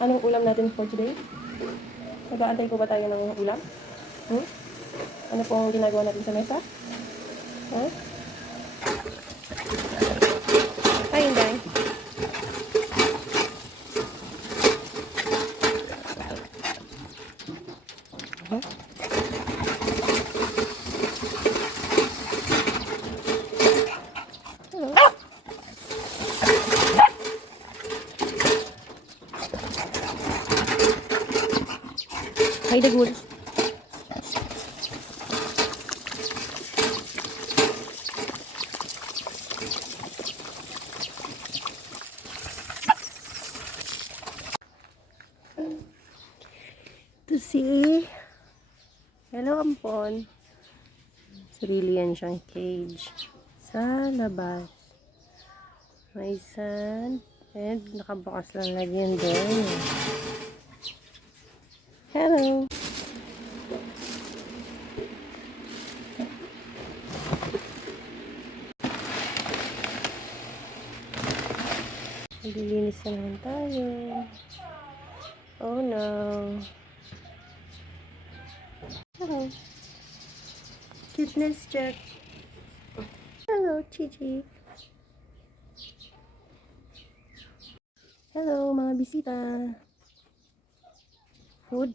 Anong ulam natin for today? Nag-aantay po ba tayo ng ulam? Ano po ang ginagawa natin sa mesa? Ay, Inday. Hay dagul. To see. Hello, ampon. Sarili yan siyang cage. Sa labas. May sand. And nakabukas lang lagi yan doon. Hello. Naglilinis na naman tayo. Oh no. Hello. Cuteness check. Hello, Chichi. Hello, mga bisita. Food.